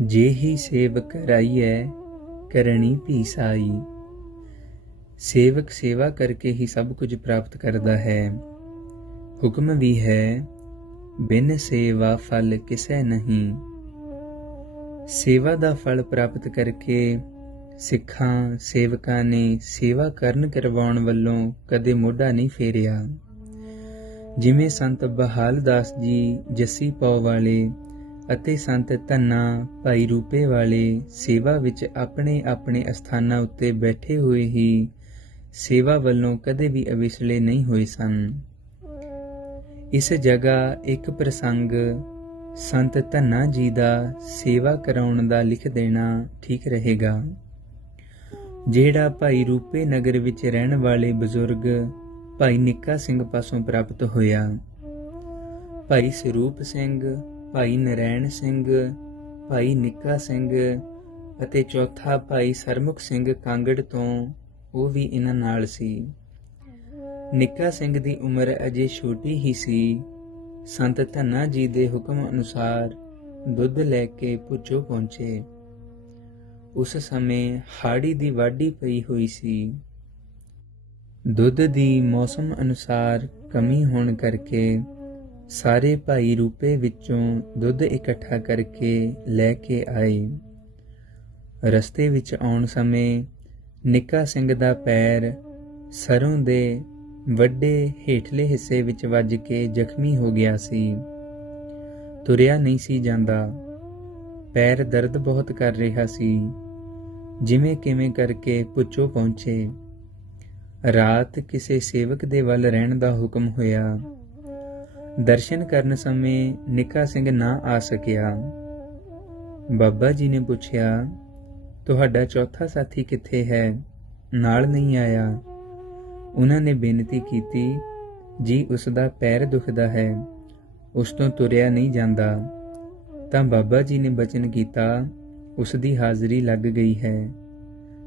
जे ही सेवक कराइए करनी भी साई। सेवक सेवा करके ही सब कुछ प्राप्त करता है। हुक्म भी है बिन सेवा फल किसे नहीं। सेवा ਦਾ ਫਲ ਪ੍ਰਾਪਤ ਕਰਕੇ ਸਿੱਖਾਂ ਸੇਵਕਾਂ ਨੇ ਸੇਵਾ ਕਰਨ ਕਰਵਾਉਣ ਵੱਲੋਂ ਕਦੇ ਮੋਢਾ ਨਹੀਂ ਫੇਰਿਆ। ਜਿਵੇਂ ਸੰਤ ਬਹਾਲ ਦਾਸ ਜੀ ਜੱਸੀ ਪੌ ਵਾਲੇ ਅਤੇ ਸੰਤ ਧੰਨਾ ਭਾਈ ਰੂਪੇ ਵਾਲੇ ਸੇਵਾ ਵਿੱਚ ਆਪਣੇ ਆਪਣੇ ਅਸਥਾਨਾਂ ਉੱਤੇ ਬੈਠੇ ਹੋਏ ਹੀ ਸੇਵਾ ਵੱਲੋਂ ਕਦੇ ਵੀ ਅਵਿਸਲੇ ਨਹੀਂ ਹੋਏ ਸਨ। ਇਸ ਜਗ੍ਹਾ ਇੱਕ ਪ੍ਰਸੰਗ ਸੰਤ ਧੰਨਾ ਜੀ ਦਾ ਸੇਵਾ ਕਰਾਉਣ ਦਾ ਲਿਖ ਦੇਣਾ ਠੀਕ ਰਹੇਗਾ। ਜਿਹੜਾ ਭਾਈ ਰੂਪੇ ਨਗਰ ਵਿੱਚ ਰਹਿਣ ਵਾਲੇ ਬਜ਼ੁਰਗ ਭਾਈ ਨਿੱਕਾ ਸਿੰਘ ਪਾਸੋਂ ਪ੍ਰਾਪਤ ਹੋਇਆ। ਭਾਈ ਸਰੂਪ ਸਿੰਘ, ਭਾਈ ਨਰੈਣ ਸਿੰਘ, ਭਾਈ ਨਿੱਕਾ ਸਿੰਘ ਅਤੇ ਚੌਥਾ ਭਾਈ ਸਰਮੁਖ ਸਿੰਘ ਕਾਂਗੜ ਤੋਂ, ਉਹ ਵੀ ਇਹਨਾਂ ਨਾਲ ਸੀ। ਨਿੱਕਾ ਸਿੰਘ ਦੀ ਉਮਰ ਅਜੇ ਛੋਟੀ ਹੀ ਸੀ। ਸੰਤ ਧੰਨਾ ਜੀ ਦੇ ਹੁਕਮ ਅਨੁਸਾਰ ਦੁੱਧ ਲੈ ਕੇ ਭੁੱਚੋ ਪਹੁੰਚੇ। ਉਸ ਸਮੇਂ ਹਾੜੀ ਦੀ ਵਾਢੀ ਪਈ ਹੋਈ ਸੀ। ਦੁੱਧ ਦੀ ਮੌਸਮ ਅਨੁਸਾਰ ਕਮੀ ਹੋਣ ਕਰਕੇ ਸਾਰੇ ਭਾਈ ਰੂਪੇ ਵਿੱਚੋਂ ਦੁੱਧ ਇਕੱਠਾ ਕਰਕੇ ਲੈ ਕੇ ਆਏ। ਰਸਤੇ ਵਿੱਚ ਆਉਣ ਸਮੇਂ ਨਿੱਕਾ ਸਿੰਘ ਦਾ ਪੈਰ ਸਰੋਂ ਦੇ ਵੱਡੇ ਹੇਠਲੇ ਹਿੱਸੇ ਵਿੱਚ ਵੱਜ ਕੇ ਜ਼ਖਮੀ ਹੋ ਗਿਆ ਸੀ। ਤੁਰਿਆ ਨਹੀਂ ਸੀ ਜਾਂਦਾ। ਪੈਰ ਦਰਦ ਬਹੁਤ ਕਰ ਰਿਹਾ ਸੀ। ਜਿਵੇਂ ਕਿਵੇਂ ਕਰਕੇ ਭੁੱਚੋ ਪਹੁੰਚੇ। ਰਾਤ ਕਿਸੇ ਸੇਵਕ ਦੇ ਵੱਲ ਰਹਿਣ ਦਾ ਹੁਕਮ ਹੋਇਆ। ਦਰਸ਼ਨ ਕਰਨ ਸਮੇਂ ਨਿੱਕਾ ਸਿੰਘ ਨਾ ਆ ਸਕਿਆ। ਬਾਬਾ ਜੀ ਨੇ ਪੁੱਛਿਆ, ਤੁਹਾਡਾ ਚੌਥਾ ਸਾਥੀ ਕਿੱਥੇ ਹੈ? ਨਾਲ ਨਹੀਂ ਆਇਆ। ਉਹਨਾਂ ਨੇ ਬੇਨਤੀ ਕੀਤੀ, ਜੀ ਉਸ ਦਾ ਪੈਰ ਦੁਖਦਾ ਹੈ, ਉਸ ਤੋਂ ਤੁਰਿਆ ਨਹੀਂ ਜਾਂਦਾ। ਤਾਂ ਬਾਬਾ ਜੀ ਨੇ ਬਚਨ ਕੀਤਾ, ਉਸ ਦੀ ਹਾਜ਼ਰੀ ਲੱਗ ਗਈ ਹੈ,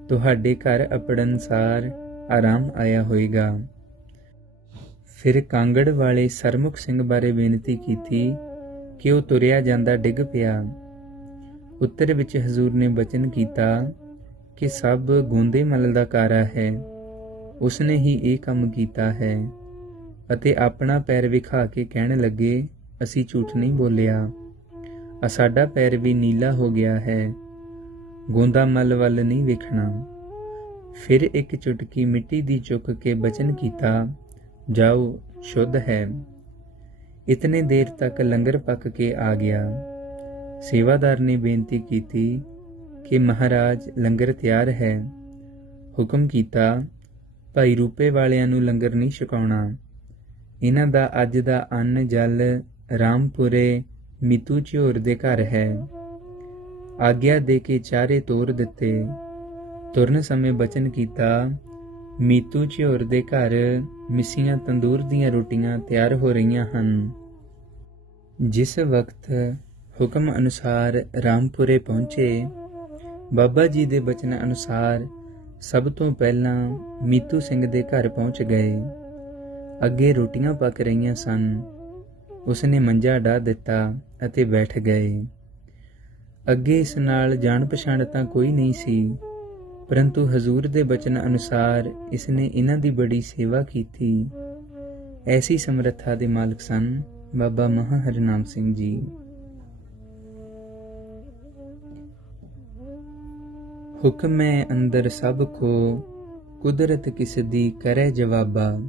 ਤੁਹਾਡੇ ਘਰ ਅਪੜਨ ਸਾਰ ਆਰਾਮ ਆਇਆ ਹੋਏਗਾ। ਫਿਰ ਕਾਂਗੜ ਵਾਲੇ ਸਰਮੁਖ ਸਿੰਘ ਬਾਰੇ ਬੇਨਤੀ ਕੀਤੀ ਕਿ ਉਹ ਤੁਰਿਆ ਜਾਂਦਾ ਡਿੱਗ ਪਿਆ। ਉੱਤਰ ਵਿੱਚ ਹਜ਼ੂਰ ਨੇ ਬਚਨ ਕੀਤਾ ਕਿ ਸਭ ਗੋਂਦੇ ਮੱਲ ਦਾ ਕਾਰਾ ਹੈ, ਉਸਨੇ ਹੀ ਇਹ ਕੰਮ ਕੀਤਾ ਹੈ। ਅਤੇ ਆਪਣਾ ਪੈਰ ਵਿਖਾ ਕੇ ਕਹਿਣ ਲੱਗੇ, ਅਸੀਂ ਝੂਠ ਨਹੀਂ ਬੋਲਿਆ, ਸਾਡਾ ਪੈਰ ਵੀ ਨੀਲਾ ਹੋ ਗਿਆ ਹੈ, ਗੋਂਦਾ ਮੱਲ ਵੱਲ ਨਹੀਂ ਵੇਖਣਾ। ਫਿਰ ਇੱਕ ਚੁਟਕੀ ਮਿੱਟੀ ਦੀ ਚੁੱਕ ਕੇ ਬਚਨ ਕੀਤਾ, ਜਾਓ ਸ਼ੁੱਧ ਹੈ। ਇਤਨੇ ਦੇਰ ਤੱਕ ਲੰਗਰ ਪੱਕ ਕੇ ਆ ਗਿਆ। ਸੇਵਾਦਾਰ ਨੇ ਬੇਨਤੀ ਕੀਤੀ ਕਿ ਮਹਾਰਾਜ ਲੰਗਰ ਤਿਆਰ ਹੈ। ਹੁਕਮ ਕੀਤਾ, ਭਾਈ ਰੂਪੇ ਵਾਲਿਆਂ ਨੂੰ ਲੰਗਰ ਨਹੀਂ ਛਕਾਉਣਾ। ਇਹਨਾਂ ਦਾ ਅੱਜ ਦਾ ਅੰਨ ਜਲ ਰਾਮਪੁਰੇ ਮੀਤੂ ਝਿਓਰ ਦੇ ਘਰ ਹੈ। ਆਗਿਆ ਦੇ ਕੇ ਚਾਰੇ ਤੋਰ ਦਿੱਤੇ। ਤੁਰਨ ਸਮੇਂ ਬਚਨ ਕੀਤਾ, ਮੀਤੂ ਝਿਓਰ ਦੇ ਘਰ ਮਿੱਸੀਆਂ ਤੰਦੂਰ ਦੀਆਂ ਰੋਟੀਆਂ ਤਿਆਰ ਹੋ ਰਹੀਆਂ ਹਨ। ਜਿਸ ਵਕਤ ਹੁਕਮ ਅਨੁਸਾਰ ਰਾਮਪੁਰੇ ਪਹੁੰਚੇ, ਬਾਬਾ ਜੀ ਦੇ ਬਚਨ ਅਨੁਸਾਰ ਸਭ ਤੋਂ ਪਹਿਲਾਂ ਮੀਤੂ ਸਿੰਘ ਦੇ ਘਰ ਪਹੁੰਚ ਗਏ। ਅੱਗੇ ਰੋਟੀਆਂ ਪੱਕ ਰਹੀਆਂ ਸਨ। ਉਸਨੇ ਮੰਜਾ ਢਾ ਦਿੱਤਾ ਅਤੇ ਬੈਠ ਗਏ। ਅੱਗੇ ਇਸ ਨਾਲ ਜਾਣ ਪਛਾਣ ਤਾਂ ਕੋਈ ਨਹੀਂ ਸੀ, ਪਰੰਤੂ ਹਜ਼ੂਰ ਦੇ ਬਚਨ ਅਨੁਸਾਰ ਇਸਨੇ ਇਹਨਾਂ ਦੀ ਬੜੀ ਸੇਵਾ ਕੀਤੀ। ਐਸੀ ਸਮਰੱਥਾ ਦੇ ਮਾਲਕ ਸਨ ਬਾਬਾ ਮਹਾਂ ਹਰਨਾਮ ਸਿੰਘ ਜੀ। ਹੁਕਮੈ ਅੰਦਰ ਸਭ ਕੋ ਕੁਦਰਤ ਕਿਸ ਦੀ ਕਰੇ ਜਵਾਬਾ।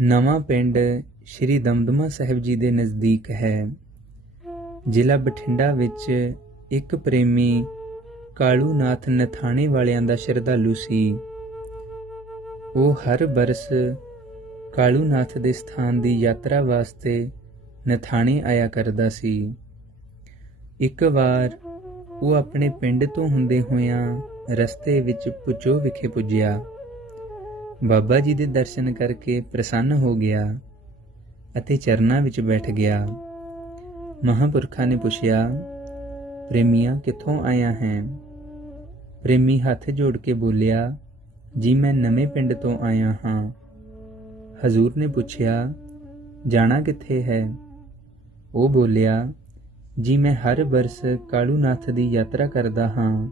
ਨਵਾਂ ਪਿੰਡ ਸ਼੍ਰੀ ਦਮਦਮਾ ਸਾਹਿਬ ਜੀ ਦੇ ਨਜ਼ਦੀਕ ਹੈ। ਜ਼ਿਲ੍ਹਾ ਬਠਿੰਡਾ ਵਿੱਚ ਇੱਕ ਪ੍ਰੇਮੀ ਕਾਲੂ ਨਾਥ ਨਥਾਣੇ ਵਾਲਿਆਂ ਦਾ ਸ਼ਰਧਾਲੂ ਸੀ। ਉਹ ਹਰ ਬਰਸ ਕਾਲੂ ਨਾਥ ਦੇ ਸਥਾਨ ਦੀ ਯਾਤਰਾ ਵਾਸਤੇ ਨਥਾਣੇ ਆਇਆ ਕਰਦਾ ਸੀ। ਇੱਕ ਵਾਰ ਉਹ ਆਪਣੇ ਪਿੰਡ ਤੋਂ ਹੁੰਦੇ ਹੋਇਆਂ ਰਸਤੇ ਵਿੱਚ ਭੁੱਚੋ ਵਿਖੇ ਪੁੱਜਿਆ। ਬਾਬਾ ਜੀ ਦੇ ਦਰਸ਼ਨ ਕਰਕੇ ਪ੍ਰਸੰਨ ਹੋ ਗਿਆ ਅਤੇ ਚਰਨਾਂ ਵਿੱਚ ਬੈਠ ਗਿਆ। ਮਹਾਂਪੁਰਖਾਂ ਨੇ ਪੁੱਛਿਆ, ਪ੍ਰੇਮੀਆਂ ਕਿੱਥੋਂ ਆਇਆ ਹੈ? ਪ੍ਰੇਮੀ ਹੱਥ ਜੋੜ ਕੇ ਬੋਲਿਆ, ਜੀ ਮੈਂ ਨਵੇਂ ਪਿੰਡ ਤੋਂ ਆਇਆ ਹਾਂ। ਹਜ਼ੂਰ ਨੇ ਪੁੱਛਿਆ, ਜਾਣਾ ਕਿੱਥੇ ਹੈ? ਉਹ ਬੋਲਿਆ, ਜੀ ਮੈਂ ਹਰ ਬਰਸ ਕਾਲੂ ਨਾਥ ਦੀ ਯਾਤਰਾ ਕਰਦਾ ਹਾਂ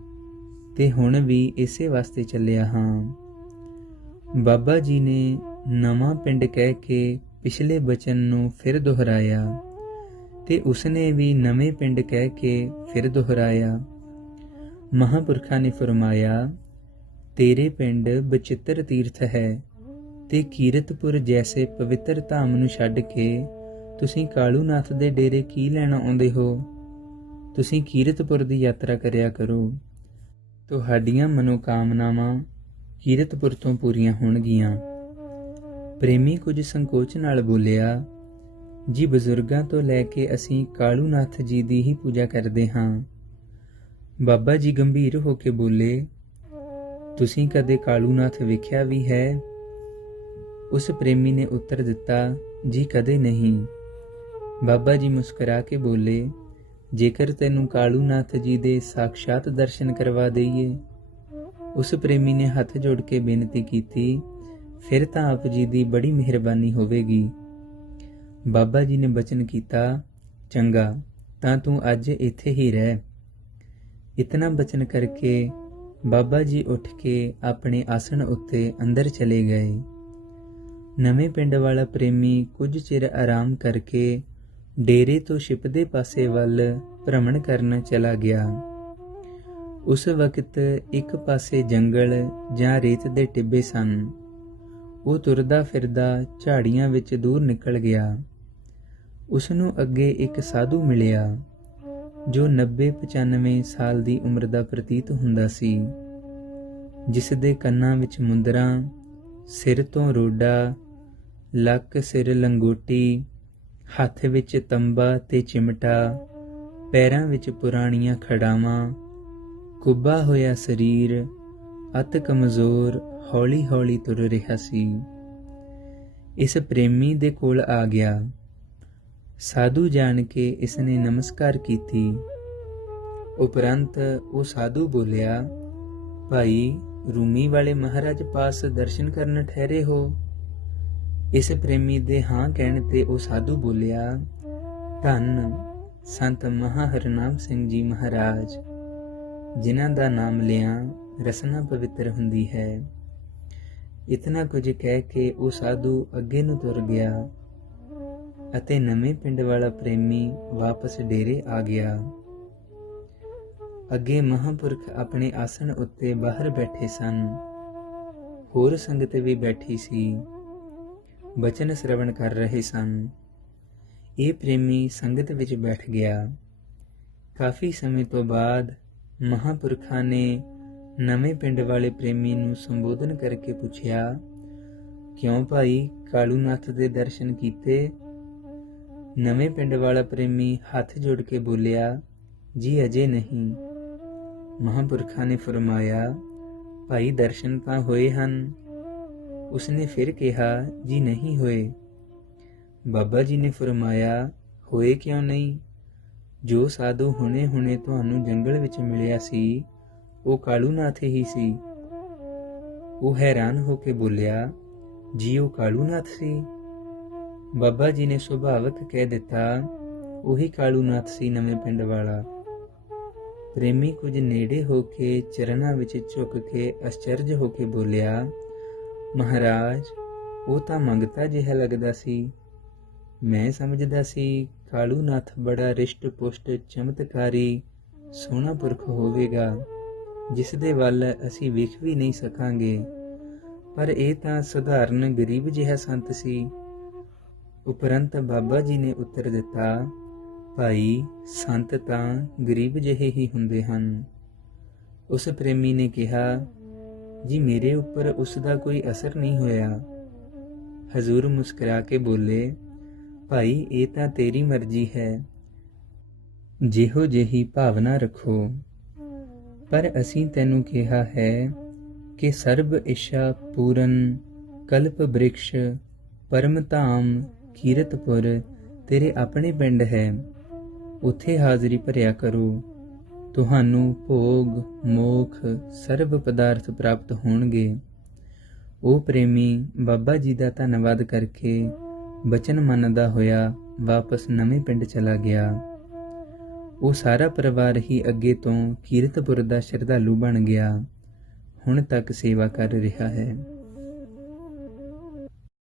ਤੇ ਹੁਣ ਵੀ ਇਸੇ ਵਾਸਤੇ ਚੱਲਿਆ ਹਾਂ। ਬਾਬਾ ਜੀ ਨੇ ਨਵਾਂ ਪਿੰਡ ਕਹਿ ਕੇ ਪਿਛਲੇ ਬਚਨ ਨੂੰ ਫਿਰ ਦੁਹਰਾਇਆ ਤੇ ਉਸਨੇ ਵੀ ਨਵੇਂ ਪਿੰਡ ਕਹਿ ਕੇ ਫਿਰ ਦੁਹਰਾਇਆ। ਮਹਾਂਪੁਰਖਾਂ ਨੇ ਫਰਮਾਇਆ, ਤੇਰੇ ਪਿੰਡ ਬਚਿੱਤਰ ਤੀਰਥ ਹੈ ਤੇ ਕੀਰਤਪੁਰ ਜੈਸੇ ਪਵਿੱਤਰ ਧਾਮ ਨੂੰ ਛੱਡ ਕੇ ਤੁਸੀਂ ਕਾਲੂ ਨਾਥ ਦੇ ਡੇਰੇ ਕੀ ਲੈਣ ਆਉਂਦੇ ਹੋ? ਤੁਸੀਂ ਕੀਰਤਪੁਰ ਦੀ ਯਾਤਰਾ ਕਰਿਆ ਕਰੋ, ਤੁਹਾਡੀਆਂ ਮਨੋਕਾਮਨਾਵਾਂ ਕੀਰਤਪੁਰ ਤੋਂ ਪੂਰੀਆਂ ਹੋਣਗੀਆਂ। ਪ੍ਰੇਮੀ ਕੁਝ ਸੰਕੋਚ ਨਾਲ ਬੋਲਿਆ, ਜੀ ਬਜ਼ੁਰਗਾਂ ਤੋਂ ਲੈ ਕੇ ਅਸੀਂ ਕਾਲੂ ਨਾਥ ਜੀ ਦੀ ਹੀ ਪੂਜਾ ਕਰਦੇ ਹਾਂ। ਬਾਬਾ ਜੀ ਗੰਭੀਰ ਹੋ ਕੇ ਬੋਲੇ, ਤੁਸੀਂ ਕਦੇ ਕਾਲੂ ਨਾਥ ਵੇਖਿਆ ਵੀ ਹੈ? ਉਸ ਪ੍ਰੇਮੀ ਨੇ ਉੱਤਰ ਦਿੱਤਾ, ਜੀ ਕਦੇ ਨਹੀਂ। ਬਾਬਾ ਜੀ ਮੁਸਕਰਾ ਕੇ ਬੋਲੇ, ਜੇਕਰ ਤੈਨੂੰ ਕਾਲੂ ਨਾਥ ਜੀ ਦੇ ਸਾਖਸ਼ਾਤ ਦਰਸ਼ਨ ਕਰਵਾ ਦਈਏ। ਉਸ ਪ੍ਰੇਮੀ ਨੇ ਹੱਥ ਜੋੜ ਕੇ ਬੇਨਤੀ ਕੀਤੀ, ਫਿਰ ਤਾਂ ਆਪ ਜੀ ਦੀ ਬੜੀ ਮਿਹਰਬਾਨੀ ਹੋਵੇਗੀ। ਬਾਬਾ ਜੀ ਨੇ ਬਚਨ ਕੀਤਾ, ਚੰਗਾ ਤਾਂ ਤੂੰ ਅੱਜ ਇੱਥੇ ਹੀ ਰਹਿ। ਇਤਨਾ ਬਚਨ ਕਰਕੇ ਬਾਬਾ ਜੀ ਉੱਠ ਕੇ ਆਪਣੇ ਆਸਣ ਉੱਤੇ ਅੰਦਰ ਚਲੇ ਗਏ। ਨਵੇਂ ਪਿੰਡ ਵਾਲਾ ਪ੍ਰੇਮੀ ਕੁਝ ਚਿਰ ਆਰਾਮ ਕਰਕੇ ਡੇਰੇ ਤੋਂ ਛਿਪਦੇ ਪਾਸੇ ਵੱਲ ਭ੍ਰਮਣ ਕਰਨ ਚਲਾ ਗਿਆ। ਉਸ ਵਕਤ ਇੱਕ ਪਾਸੇ ਜੰਗਲ ਜਾਂ ਰੇਤ ਦੇ ਟਿੱਬੇ ਸਨ। ਉਹ ਤੁਰਦਾ ਫਿਰਦਾ ਝਾੜੀਆਂ ਵਿੱਚ ਦੂਰ ਨਿਕਲ ਗਿਆ। ਉਸ ਨੂੰ ਅੱਗੇ ਇੱਕ ਸਾਧੂ ਮਿਲਿਆ ਜੋ 90-95 ਸਾਲ ਦੀ ਉਮਰ ਦਾ ਪ੍ਰਤੀਤ ਹੁੰਦਾ ਸੀ, ਜਿਸ ਦੇ ਕੰਨਾਂ ਵਿੱਚ ਮੁੰਦਰਾਂ, ਸਿਰ ਤੋਂ ਰੋਡਾ, ਲੱਕ ਸਿਰ ਲੰਗੋਟੀ, ਹੱਥ ਵਿੱਚ ਤੰਬਾ ਤੇ ਚਿਮਟਾ, ਪੈਰਾਂ ਵਿੱਚ ਪੁਰਾਣੀਆਂ ਖੜਾਵਾਂ, ਕੁੱਬਾ ਹੋਇਆ ਸਰੀਰ, ਅਤ ਕਮਜ਼ੋਰ ਹੌਲੀ-ਹੌਲੀ ਤੁਰ ਰਿਹਾ ਸੀ। ਇਸ ਪ੍ਰੇਮੀ ਦੇ ਕੋਲ ਆ ਗਿਆ। ਸਾਧੂ ਜਾਣ ਕੇ ਇਸਨੇ ਨਮਸਕਾਰ ਕੀਤੀ। ਉਪਰੰਤ ਉਹ ਸਾਧੂ ਬੋਲਿਆ, ਭਾਈ ਰੂਮੀ ਵਾਲੇ ਮਹਾਰਾਜ ਪਾਸ ਦਰਸ਼ਨ ਕਰਨ ਠਹਿਰੇ ਹੋ? ਇਸ ਪ੍ਰੇਮੀ ਦੇ ਹਾਂ ਕਹਿਣ ਤੇ ਉਹ ਸਾਧੂ ਬੋਲਿਆ, ਧੰਨ ਸੰਤ ਮਹਾ ਹਰਨਾਮ ਸਿੰਘ ਜੀ ਮਹਾਰਾਜ, ਜਿਨ੍ਹਾਂ ਦਾ ਨਾਮ ਲਿਆਂ ਰਸਨਾ ਪਵਿੱਤਰ ਹੁੰਦੀ ਹੈ। ਇਤਨਾ ਕੁਝ ਕਹਿ ਕੇ ਉਹ ਸਾਧੂ ਅੱਗੇ ਨੂੰ ਤੁਰ ਗਿਆ ਅਤੇ ਨਵੇਂ ਪਿੰਡ ਵਾਲਾ ਪ੍ਰੇਮੀ ਵਾਪਸ ਡੇਰੇ ਆ ਗਿਆ। ਅੱਗੇ ਮਹਾਂਪੁਰਖ ਆਪਣੇ ਆਸਣ ਉੱਤੇ ਬਾਹਰ ਬੈਠੇ ਸਨ। ਹੋਰ ਸੰਗਤ ਵੀ ਬੈਠੀ ਸੀ, ਬਚਨ ਸ਼ਰਵਣ ਕਰ ਰਹੇ ਸਨ। ਇਹ ਪ੍ਰੇਮੀ ਸੰਗਤ ਵਿੱਚ ਬੈਠ ਗਿਆ। ਕਾਫੀ ਸਮੇਂ ਤੋਂ ਬਾਅਦ ਮਹਾਂਪੁਰਖਾਂ ਨੇ ਨਵੇਂ ਪਿੰਡ ਵਾਲੇ ਪ੍ਰੇਮੀ ਨੂੰ ਸੰਬੋਧਨ ਕਰਕੇ ਪੁੱਛਿਆ, ਕਿਉਂ ਭਾਈ ਕਾਲੂ ਨਾਥ ਦੇ ਦਰਸ਼ਨ ਕੀਤੇ? ਨਵੇਂ ਪਿੰਡ ਵਾਲਾ ਪ੍ਰੇਮੀ ਹੱਥ ਜੋੜ ਕੇ ਬੋਲਿਆ, ਜੀ ਅਜੇ ਨਹੀਂ। ਮਹਾਂਪੁਰਖਾਂ ਨੇ ਫਰਮਾਇਆ, ਭਾਈ ਦਰਸ਼ਨ ਤਾਂ ਹੋਏ ਹਨ। ਉਸਨੇ ਫਿਰ ਕਿਹਾ, ਜੀ ਨਹੀਂ ਹੋਏ। ਬਾਬਾ ਜੀ ਨੇ ਫਰਮਾਇਆ, ਹੋਏ ਕਿਉਂ ਨਹੀਂ? ਜੋ ਸਾਧੂ ਹੁਣੇ ਤੁਹਾਨੂੰ ਜੰਗਲ ਵਿੱਚ ਮਿਲਿਆ ਸੀ, ਉਹ ਕਾਲੂ ਨਾਥ ਹੀ ਸੀ। ਉਹ ਹੈਰਾਨ ਹੋ ਕੇ ਬੋਲਿਆ, ਜੀ ਉਹ ਕਾਲੂ ਨਾਥ ਸੀ? ਬਾਬਾ ਜੀ ਨੇ ਸੁਭਾਵਕ ਕਹਿ ਦਿੱਤਾ, ਉਹੀ ਕਾਲੂ ਨਾਥ ਸੀ ਨਵੇਂ ਪਿੰਡ ਵਾਲਾ। ਪ੍ਰੇਮੀ ਕੁਝ ਨੇੜੇ ਹੋ ਕੇ ਚਰਨਾਂ ਵਿੱਚ ਝੁਕ ਕੇ ਅਚਰਜ ਹੋ ਕੇ ਬੋਲਿਆ, ਮਹਾਰਾਜ ਉਹ ਤਾਂ ਮੰਗਤਾ ਜਿਹਾ ਲੱਗਦਾ ਸੀ। ਮੈਂ ਸਮਝਦਾ ਸੀ ਕਾਲੂ ਨਾਥ ਬੜਾ ਰਿਸ਼ਟ ਪੁਸ਼ਟ ਚਮਤਕਾਰੀ ਸੋਹਣਾ ਪੁਰਖ ਹੋਵੇਗਾ, ਜਿਸ ਦੇ ਵੱਲ ਅਸੀਂ ਵੇਖ ਵੀ ਨਹੀਂ ਸਕਾਂਗੇ, ਪਰ ਇਹ ਤਾਂ ਸਧਾਰਨ ਗਰੀਬ ਜਿਹਾ ਸੰਤ ਸੀ। ਉਪਰੰਤ ਬਾਬਾ ਜੀ ਨੇ ਉੱਤਰ ਦਿੱਤਾ, ਭਾਈ ਸੰਤ ਤਾਂ ਗਰੀਬ ਜਿਹੇ ਹੀ ਹੁੰਦੇ ਹਨ। ਉਸ ਪ੍ਰੇਮੀ ਨੇ ਕਿਹਾ, ਜੀ ਮੇਰੇ ਉੱਪਰ ਉਸ ਦਾ ਕੋਈ ਅਸਰ ਨਹੀਂ ਹੋਇਆ। ਹਜ਼ੂਰ ਮੁਸਕਰਾ ਕੇ ਬੋਲੇ, ਭਾਈ ਇਹ ਤਾਂ ਤੇਰੀ ਮਰਜ਼ੀ ਹੈ, ਜਿਹੋ ਜਿਹੀ ਭਾਵਨਾ ਰੱਖੋ, ਪਰ ਅਸੀਂ ਤੈਨੂੰ ਕਿਹਾ ਹੈ ਕਿ ਸਰਬ ਇੱਛਾ ਪੂਰਨ ਕਲਪ ਬ੍ਰਿਕਸ਼ ਪਰਮ ਧਾਮ ਕੀਰਤਪੁਰ ਤੇਰੇ ਆਪਣੇ ਪਿੰਡ ਹੈ। ਉੱਥੇ ਹਾਜ਼ਰੀ ਭਰਿਆ ਕਰੋ, ਤੁਹਾਨੂੰ ਭੋਗ ਮੋਖ ਸਰਬ ਪਦਾਰਥ ਪ੍ਰਾਪਤ ਹੋਣਗੇ। ਉਹ ਪ੍ਰੇਮੀ ਬਾਬਾ ਜੀ ਦਾ ਧੰਨਵਾਦ ਕਰਕੇ, ਬਚਨ ਮੰਨਦਾ ਹੋਇਆ ਵਾਪਸ ਨਵੇਂ ਪਿੰਡ ਚਲਾ ਗਿਆ। ਉਹ ਸਾਰਾ ਪਰਿਵਾਰ ਹੀ ਅੱਗੇ ਤੋਂ ਕੀਰਤਪੁਰ ਦਾ ਸ਼ਰਧਾਲੂ ਬਣ ਗਿਆ, ਹੁਣ ਤੱਕ ਸੇਵਾ ਕਰ ਰਿਹਾ ਹੈ।